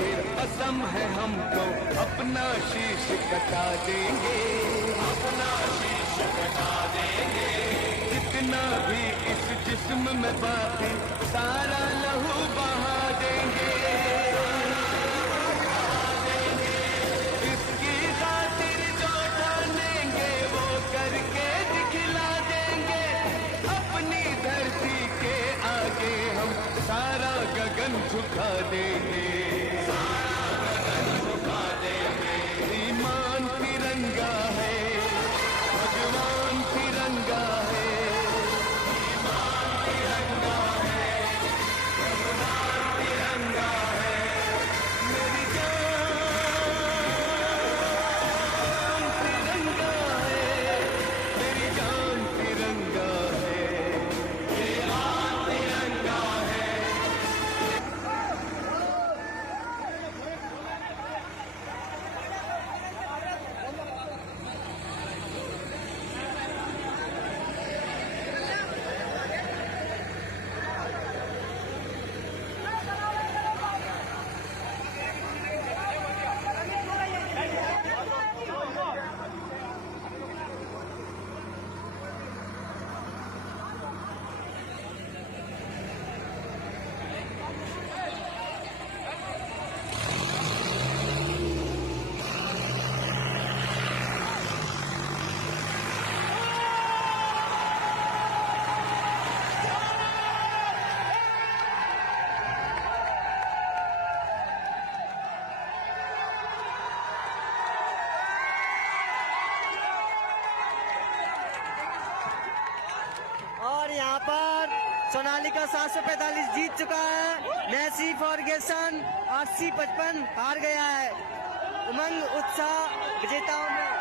फिर कसम है हमको अपना शीश कटा देंगे, अपना शीश कटा देंगे। जितना भी इस जिस्म में बाकी सारा लहू बहा देंगे, इसकी खातिर जो ठानेंगे वो करके दिखला देंगे। अपनी धरती के आगे हम सारा गगन झुका देंगे, सारा गगन झुका देंगे। ईमान तिरंगा है, भगवान तिरंगा है, ईमान तिरंगा है, भगवान तिरंगा है। मेरी जान तिरंगा है, मेरी जान तिरंगा है, ये ईमान तिरंगा है। और यहाँ पर सोनालिका 745 जीत चुका है। मैसी फॉरगेसन 80-55 हार गया है। उमंग उत्साह विजेताओं में।